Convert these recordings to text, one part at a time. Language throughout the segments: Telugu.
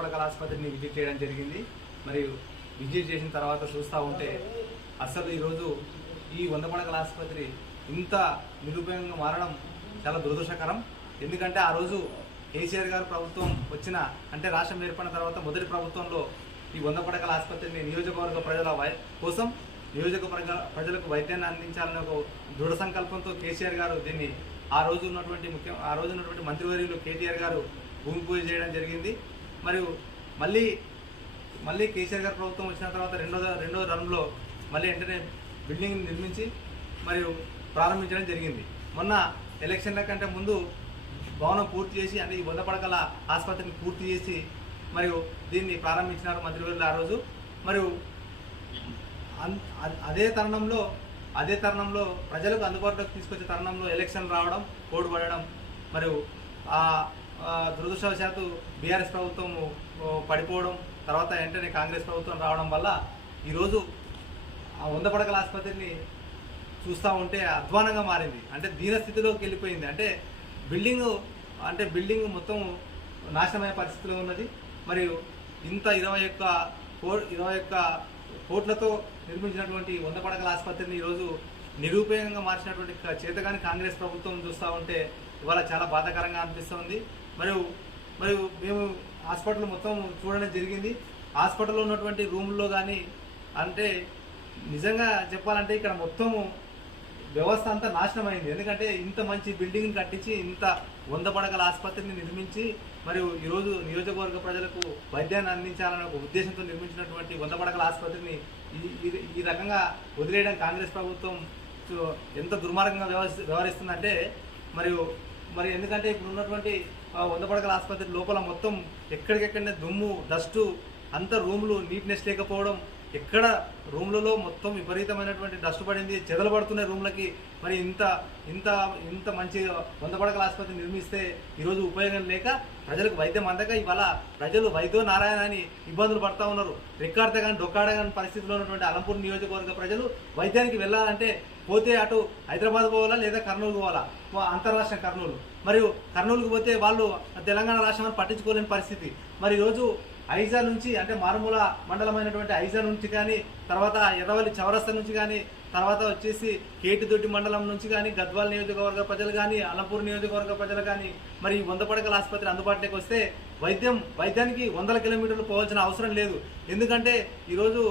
పడకల ఆసుపత్రిని విజిట్ చేయడం జరిగింది. మరియు విజిట్ చేసిన తర్వాత చూస్తూ ఉంటే అసలు ఈరోజు ఈ 100 పడకల ఆసుపత్రి ఇంత నిరుపయోగంగా మారడం చాలా దురదృష్టకరం. ఎందుకంటే ఆ రోజు కేసీఆర్ గారు ప్రభుత్వం వచ్చిన అంటే రాష్ట్రం ఏర్పడిన తర్వాత మొదటి ప్రభుత్వంలో ఈ 100 పడకల ఆసుపత్రిని నియోజకవర్గ ప్రజల కోసం నియోజకవర్గ ప్రజలకు వైద్యాన్ని అందించాలనే ఒక దృఢ సంకల్పంతో కేసీఆర్ గారు దీన్ని ఆ రోజు ఉన్నటువంటి మంత్రివర్యులు కేటీఆర్ గారు భూమి పూజ చేయడం జరిగింది. మరియు మళ్ళీ కేసీఆర్ గారు ప్రభుత్వం వచ్చిన తర్వాత రెండో రన్లో మళ్ళీ వెంటనే బిల్డింగ్ నిర్మించి మరియు ప్రారంభించడం జరిగింది. మొన్న ఎలక్షన్ల కంటే ముందు భవనం పూర్తి చేసి అంటే ఈ 100 పడకల ఆసుపత్రిని పూర్తి చేసి మరియు దీన్ని ప్రారంభించినారు మంత్రివర్యులు ఆ రోజు. మరియు అదే తరుణంలో ప్రజలకు అందుబాటులోకి తీసుకొచ్చే తరుణంలో ఎలక్షన్ రావడం, కోడ్ పడడం మరియు దురదృష్టవశాత్తు బీఆర్ఎస్ ప్రభుత్వం పడిపోవడం, తర్వాత వెంటనే కాంగ్రెస్ ప్రభుత్వం రావడం వల్ల ఈరోజు ఆ 100 పడకల ఆసుపత్రిని చూస్తూ ఉంటే అధ్వానంగా మారింది. అంటే దీనస్థితిలోకి వెళ్ళిపోయింది. అంటే బిల్డింగ్ మొత్తం నాశనమయ్యే పరిస్థితిలో ఉన్నది. మరియు ఇంత 21 కోట్లతో నిర్మించినటువంటి 100 పడకల ఆసుపత్రిని ఈరోజు నిరుపయోగంగా మార్చినటువంటి చేతగాని కాంగ్రెస్ ప్రభుత్వం చూస్తూ ఉంటే ఇవాళ చాలా బాధాకరంగా అనిపిస్తుంది. మరియు మేము హాస్పిటల్ మొత్తం చూడడం జరిగింది. హాస్పిటల్లో ఉన్నటువంటి రూముల్లో కానీ అంటే నిజంగా చెప్పాలంటే ఇక్కడ మొత్తము వ్యవస్థ అంతా నాశనమైంది. ఎందుకంటే ఇంత మంచి బిల్డింగ్ని కట్టించి ఇంత 100 పడకల ఆసుపత్రిని నిర్మించి మరియు ఈరోజు నియోజకవర్గ ప్రజలకు వైద్యాన్ని అందించాలనే ఒక ఉద్దేశంతో నిర్మించినటువంటి 100 పడకల ఆసుపత్రిని ఈ రకంగా వదిలేయడం కాంగ్రెస్ ప్రభుత్వం ఎంత దుర్మార్గంగా వ్యవహరిస్తుందంటే మరి ఎందుకంటే ఇప్పుడు ఉన్నటువంటి 100 పడకల ఆసుపత్రి లోపల మొత్తం ఎక్కడికెక్కడనే దుమ్ము, డస్టు, అంత రూములు నీట్నెస్ లేకపోవడం, ఎక్కడ రూమ్లలో మొత్తం విపరీతమైనటువంటి డస్ట్ పడింది, చెదలు పడుతున్నాయి రూమ్లకి. మరి ఇంత మంచి 100 పడకల ఆసుపత్రి నిర్మిస్తే ఈరోజు ఉపయోగం లేక ప్రజలకు వైద్యం అందక ఇవాళ ప్రజలు వైద్యో నారాయణ అని ఇబ్బందులు పడుతూ ఉన్నారు. రెక్కాడితే కానీ డొక్కాడే కానీ పరిస్థితిలో ఉన్నటువంటి అలంపూర్ నియోజకవర్గ ప్రజలు వైద్యానికి వెళ్ళాలంటే పోతే అటు హైదరాబాద్ పోవాలా లేదా కర్నూలు పోవాలా, అంతర్రాష్ట్ర కర్నూలు. మరియు కర్నూలుకు పోతే వాళ్ళు తెలంగాణ రాష్ట్రాన్ని పట్టించుకోలేని పరిస్థితి. మరి ఈరోజు ఐజా నుంచి అంటే మారుమూల మండలమైనటువంటి ఐజా నుంచి కానీ, తర్వాత ఎర్రవల్లి చౌరస్తా నుంచి కానీ, తర్వాత వచ్చేసి కేటిదొడ్డి మండలం నుంచి కానీ, గద్వాల్ నియోజకవర్గ ప్రజలు కానీ, అలంపూర్ నియోజకవర్గ ప్రజలు కానీ మరి 100 పడకల ఆసుపత్రి అందుబాటులోకి వస్తే వైద్యానికి 100 కిలోమీటర్లు పోవాల్సిన అవసరం లేదు. ఎందుకంటే ఈరోజు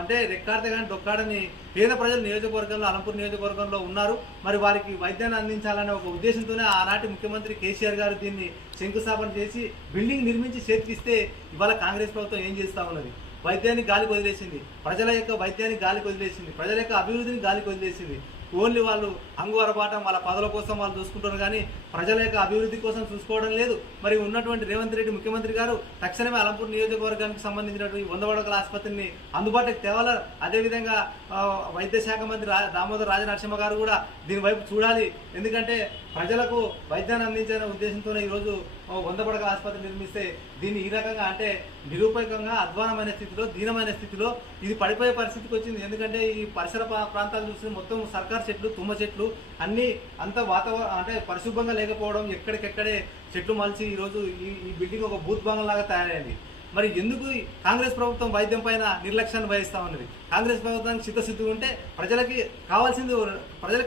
అంటే రెక్కాడితే కానీ డొక్కాడని పేద ప్రజలు నియోజకవర్గంలో అలంపూర్ నియోజకవర్గంలో ఉన్నారు. మరి వారికి వైద్యాన్ని అందించాలనే ఒక ఉద్దేశంతోనే ఆనాటి ముఖ్యమంత్రి కేసీఆర్ గారు దీన్ని శంకుస్థాపన చేసి బిల్డింగ్ నిర్మించి చేతికిస్తే ఇవాళ కాంగ్రెస్ ప్రభుత్వం ఏం చేస్తూ ఉన్నది? వైద్యాన్ని గాలికి వదిలేసింది, ప్రజల యొక్క వైద్యాన్ని గాలికి వదిలేసింది, ప్రజల యొక్క అభివృద్ధిని గాలికి వదిలేసింది. ఓన్లీ వాళ్ళు అంగువరబాటం వాళ్ళ పదవుల కోసం వాళ్ళు చూసుకుంటారు కానీ ప్రజల యొక్క అభివృద్ధి కోసం చూసుకోవడం లేదు. మరి ఉన్నటువంటి రేవంత్ రెడ్డి ముఖ్యమంత్రి గారు తక్షణమే అలంపూర్ నియోజకవర్గానికి సంబంధించినటువంటి 100 పడకల ఆసుపత్రిని అందుబాటులోకి తేవాలి. అదేవిధంగా వైద్య శాఖ మంత్రి దామోదర్ రాజనరసింహ గారు కూడా దీని వైపు చూడాలి. ఎందుకంటే ప్రజలకు వైద్యాన్ని అందించాలనే ఉద్దేశంతోనే ఈరోజు 100 పడకల ఆసుపత్రి నిర్మిస్తే దీన్ని ఈ రకంగా అంటే నిరూపకంగా అధ్వానమైన స్థితిలో, దీనమైన స్థితిలో ఇది పడిపోయే పరిస్థితికి వచ్చింది. ఎందుకంటే ఈ పరిసర ప్రాంతాలు చూస్తే మొత్తం సర్కార్ చెట్లు, తుమ్మ చెట్లు అన్నీ అంత వాతావరణం అంటే పరిశుభ్రంగా లేకపోవడం, ఎక్కడికెక్కడే చెట్లు మలిచి ఈరోజు ఈ బిల్డింగ్ ఒక భూత్ బంగంలాగా తయారైంది. మరి ఎందుకు కాంగ్రెస్ ప్రభుత్వం వైద్యం పైన నిర్లక్ష్యాన్ని వహిస్తూ ఉన్నది? కాంగ్రెస్ ప్రభుత్వానికి చిత్తశుద్ధి ఉంటే ప్రజలకు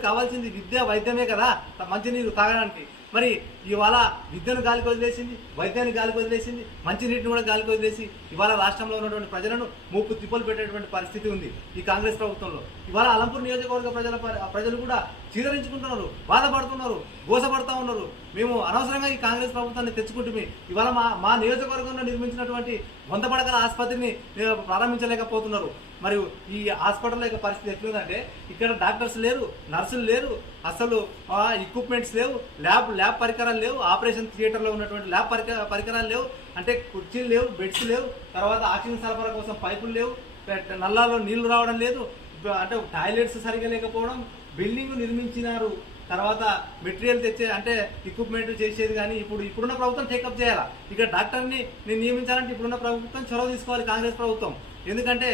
కావాల్సింది విద్య, వైద్యమే కదా, మంచినీరు తాగడానికి. మరి ఇవాళ విద్యను గాలికి వదిలేసింది, వైద్యాన్ని గాలికి వదిలేసింది, మంచినీటిని కూడా గాలికి వదిలేసి ఇవాళ రాష్ట్రంలో ఉన్నటువంటి ప్రజలను మూపు తిప్పలు పెట్టేటువంటి పరిస్థితి ఉంది ఈ కాంగ్రెస్ ప్రభుత్వంలో. ఇవాళ అలంపూర్ నియోజకవర్గ ప్రజలు కూడా చీదరించుకుంటున్నారు, బాధపడుతున్నారు, గోసపడుతూ ఉన్నారు. మేము అనవసరంగా ఈ కాంగ్రెస్ ప్రభుత్వాన్ని తెచ్చుకుంటుమే. ఇవాళ మా నియోజకవర్గంలో నిర్మించినటువంటి 100 పడకల ఆసుపత్రిని ప్రారంభించలేకపోతున్నారు. మరియు ఈ హాస్పిటల్ యొక్క పరిస్థితి ఎట్లుందంటే ఇక్కడ డాక్టర్స్ లేరు, నర్సులు లేరు, అసలు ఎక్విప్మెంట్స్ లేవు, ల్యాబ్ పరికరాలు లేవు, ఆపరేషన్ థియేటర్లో ఉన్నటువంటి ల్యాబ్ పరికరాలు లేవు, అంటే కుర్చీలు లేవు, బెడ్స్ లేవు, తర్వాత ఆక్సిజన్ సరఫరా కోసం పైపులు లేవు, నల్లాల్లో నీళ్లు రావడం లేదు, అంటే టాయిలెట్స్ సరిగా లేకపోవడం. బిల్డింగ్ నిర్మించినారు, తర్వాత మెటీరియల్ తెచ్చే అంటే ఎక్విప్మెంట్ చేసేది కానీ ఇప్పుడున్న ప్రభుత్వం టేకప్ చేయాలా. ఇక్కడ డాక్టర్ని నేను నియమించాలంటే ఇప్పుడున్న ప్రభుత్వం చొరవ తీసుకోవాలి కాంగ్రెస్ ప్రభుత్వం. ఎందుకంటే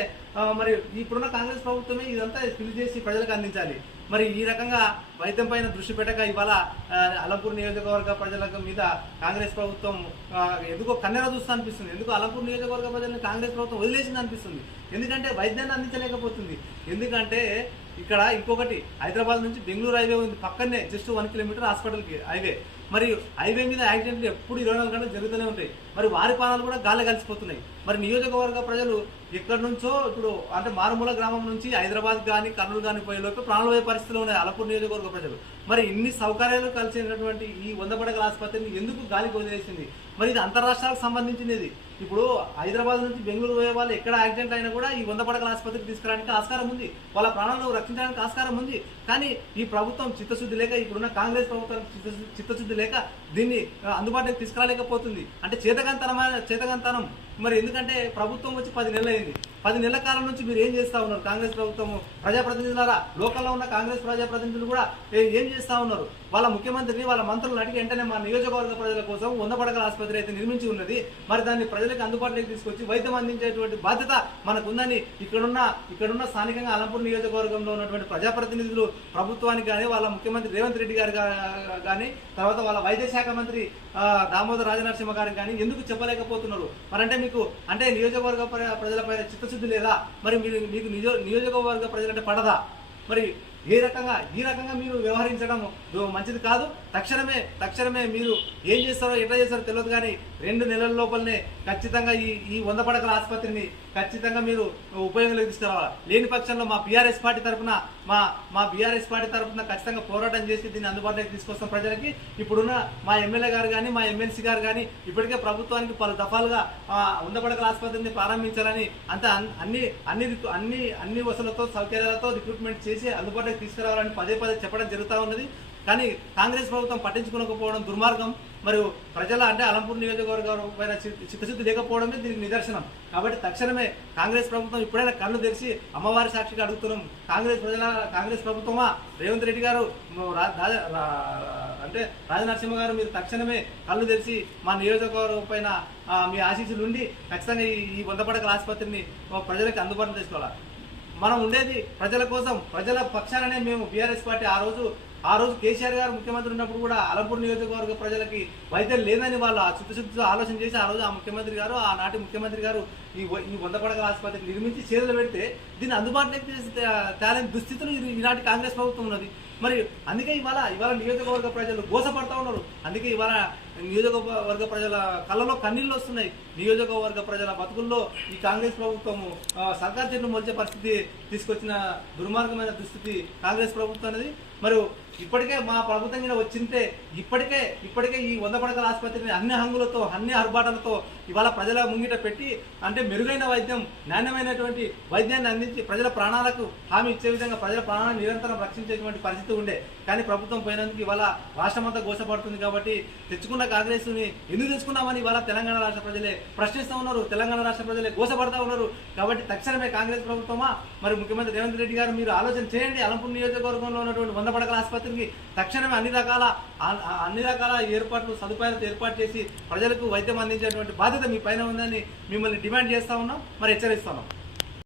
మరి ఇప్పుడున్న కాంగ్రెస్ ప్రభుత్వమే ఇదంతా ఫిల్ చేసి ప్రజలకు అందించాలి. మరి ఈ రకంగా వైద్యం పైన దృష్టి పెట్టక ఇవాళ అలంపూర్ నియోజకవర్గ ప్రజల మీద కాంగ్రెస్ ప్రభుత్వం ఎందుకో కన్నెర చూస్తూ అనిపిస్తుంది. ఎందుకు అలంపూర్ నియోజకవర్గ ప్రజల్ని కాంగ్రెస్ ప్రభుత్వం వదిలేసింది అనిపిస్తుంది. ఎందుకంటే వైద్యాన్ని అందించలేకపోతుంది. ఎందుకంటే ఇక్కడ ఇంకొకటి హైదరాబాద్ నుంచి బెంగళూరు హైవే ఉంది, పక్కనే జస్ట్ 1 కిలోమీటర్ హాస్పిటల్కి హైవే. మరి హైవే మీద యాక్సిడెంట్లు ఎప్పుడు 24 గంటలు జరుగుతూనే ఉంటాయి. మరి వారి ప్రాణాలు కూడా గాలి కలిసిపోతున్నాయి. మరి నియోజకవర్గ ప్రజలు ఎక్కడి నుంచో ఇప్పుడు అంటే మారుమూల గ్రామం నుంచి హైదరాబాద్ కానీ కర్నూలు కానీ పోయే లోపు ప్రాణాలు పోయే పరిస్థితిలో ఉన్నాయి అలంపూర్ నియోజకవర్గ ప్రజలు. మరి ఇన్ని సౌకర్యాలు కలిసినటువంటి ఈ 100 పడకల ఆసుపత్రిని ఎందుకు గాలికి వదిలేసింది? మరి ఇది అంతరాష్ట్రాలకు సంబంధించినది. ఇప్పుడు హైదరాబాద్ నుంచి బెంగళూరు పోయే వాళ్ళు ఎక్కడ యాక్సిడెంట్ అయినా కూడా ఈ 100 పడకల ఆసుపత్రికి తీసుకురావడానికి ఆస్కారం ఉంది, వాళ్ళ ప్రాణాలను రక్షించడానికి ఆస్కారం ఉంది. కానీ ఈ ప్రభుత్వం చిత్తశుద్ధి లేక, ఇప్పుడున్న కాంగ్రెస్ ప్రభుత్వం చిత్తశుద్ధి లేక దీన్ని అందుబాటులోకి తీసుకురాలేకపోతుంది. అంటే చేతకంతనం. మరి ఎందుకంటే ప్రభుత్వం వచ్చి 10 నెలలు అయింది. 10 నెలల కాలం నుంచి మీరు ఏం చేస్తూ ఉన్నారు? కాంగ్రెస్ ప్రభుత్వము ప్రజాప్రతినిధులారా, లోకల్లో ఉన్న కాంగ్రెస్ ప్రజాప్రతినిధులు కూడా ఏం చేస్తూ ఉన్నారు? వాళ్ళ ముఖ్యమంత్రిని వాళ్ళ మంత్రులను అడిగి వెంటనే మా నియోజకవర్గ ప్రజల కోసం 100 పడకల ఆసుపత్రి అయితే నిర్మించి ఉన్నది, మరి దాన్ని ప్రజలకు అందుబాటులోకి తీసుకొచ్చి వైద్యం అందించేటువంటి బాధ్యత మనకుందని ఇక్కడున్న స్థానికంగా అలంపూర్ నియోజకవర్గంలో ఉన్నటువంటి ప్రజాప్రతినిధులు ప్రభుత్వానికి కానీ, వాళ్ళ ముఖ్యమంత్రి రేవంత్ రెడ్డి గారు కానీ, తర్వాత వాళ్ళ వైద్య శాఖ మంత్రి దామోదర్ రాజనరసింహ గారికి కానీ ఎందుకు చెప్పలేకపోతున్నారు? మరంటే మీకు అంటే నియోజకవర్గ ప్రజలపైన చిత్తశుద్ధి లేదా? మరి మీకు నియోజకవర్గ ప్రజలంటే పడదా? మరి ఈ రకంగా మీరు వ్యవహరించడం మంచిది కాదు. తక్షణమే మీరు ఏం చేస్తారో ఎట్లా చేస్తారో తెలియదు, కానీ 2 నెలల లోపలనే ఖచ్చితంగా ఈ 100 పడకల ఆసుపత్రిని ఖచ్చితంగా మీరు ఉపయోగంలోకి తీసుకురావాలి. లేని పక్షంలో మా బీఆర్ఎస్ పార్టీ తరఫున ఖచ్చితంగా పోరాటం చేసి దీన్ని అందుబాటులోకి తీసుకొస్తాం ప్రజలకి. ఇప్పుడున్న మా ఎమ్మెల్యే గారు కానీ, మా ఎమ్మెల్సీ గారు కానీ ఇప్పటికే ప్రభుత్వానికి పలు దఫాలుగా 100 పడకల ఆసుపత్రిని ప్రారంభించాలని అంత అన్ని వసతులతో సౌకర్యాలతో రిక్రూట్మెంట్ చేసి అందుబాటులోకి తీసుకురావాలని పదే చెప్పడం జరుగుతూ ఉన్నది. కానీ కాంగ్రెస్ ప్రభుత్వం పట్టించుకోకపోవడం దుర్మార్గం. మరియు ప్రజల అంటే అలంపూర్ నియోజకవర్గం పైన చిత్తశుద్ధి లేకపోవడమే దీనికి నిదర్శనం. కాబట్టి తక్షణమే కాంగ్రెస్ ప్రభుత్వం ఇప్పుడైనా కళ్ళు తెరిచి అమ్మవారి సాక్షిగా అడుగుతున్నాం, కాంగ్రెస్ ప్రభుత్వమా, రేవంత్ రెడ్డి గారు, అంటే రాజనరసింహ గారు, మీరు తక్షణమే కళ్ళు తెరిచి మా నియోజకవర్గం పైన మీ ఆశీస్సులు ఉండి ఖచ్చితంగా ఈ 100 పడకల ఆసుపత్రిని ప్రజలకు అందుబాటులో తీసుకోవాలి. మనం ఉండేది ప్రజల కోసం, ప్రజల పక్షాలనే మేము బీఆర్ఎస్ పార్టీ ఆ రోజు కేసీఆర్ గారు ముఖ్యమంత్రి ఉన్నప్పుడు కూడా అలంపూర్ నియోజకవర్గ ప్రజలకి వైద్యం లేదని వాళ్ళు చిత్తశుద్ధితో ఆలోచన చేసి ఆ రోజు ఆనాటి ముఖ్యమంత్రి గారు ఈ 100 పడకల ఆసుపత్రి నిర్మించి చేతులు పెడితే దీన్ని అందుబాటులోకి తేలని దుస్థితులు ఈనాటి కాంగ్రెస్ ప్రభుత్వం ఉన్నది. మరి అందుకే ఇవాళ నియోజకవర్గ ప్రజలు గోసపడతా ఉన్నారు. అందుకే ఇవాళ నియోజకవర్గ ప్రజల కళ్ళలో కన్నీళ్ళు వస్తున్నాయి. నియోజకవర్గ ప్రజల బతుకుల్లో ఈ కాంగ్రెస్ ప్రభుత్వము సర్కార్ చెట్లు మొలిచే పరిస్థితి తీసుకొచ్చిన దుర్మార్గమైన దుస్థితి కాంగ్రెస్ ప్రభుత్వం అనేది. మరి ఇప్పటికే మా ప్రభుత్వం మీద వచ్చింటే ఇప్పటికే ఈ 100 పడకల ఆసుపత్రిని అన్ని హంగులతో, అన్ని ఆర్భాటాలతో ఇవాళ ప్రజల ముంగిట పెట్టి అంటే మెరుగైన వైద్యం, నాణ్యమైనటువంటి వైద్యాన్ని అందించి ప్రజల ప్రాణాలకు హామీ ఇచ్చే విధంగా ప్రజల ప్రాణాలను నిరంతరం రక్షించేటువంటి పరిస్థితి ఉండే. కానీ ప్రభుత్వం పోయినందుకు ఇవాళ రాష్ట్రమంతా గోసపడుతుంది. కాబట్టి తెచ్చుకున్న కాంగ్రెస్ని ఎందుకు తెచ్చుకున్నామని ఇవాళ తెలంగాణ రాష్ట్ర ప్రజలే ప్రశ్నిస్తూ ఉన్నారు, తెలంగాణ రాష్ట్ర ప్రజలే గోసపడతా ఉన్నారు. కాబట్టి తక్షణమే కాంగ్రెస్ ప్రభుత్వమా, మరి ముఖ్యమంత్రి రేవంత్ రెడ్డి గారు మీరు ఆలోచన చేయండి. అలంపూర్ నియోజకవర్గంలో ఉన్నటువంటి 100 పడకల ఆసుపత్రికి తక్షణమే అన్ని రకాల సదుపాయాలతో ఏర్పాటు చేసి ప్రజలకు వైద్యం అందించేటువంటి బాధ్యత మీ పైన ఉందని మిమ్మల్ని డిమాండ్ చేస్తా ఉన్నాం, మరి హెచ్చరిస్తున్నాం.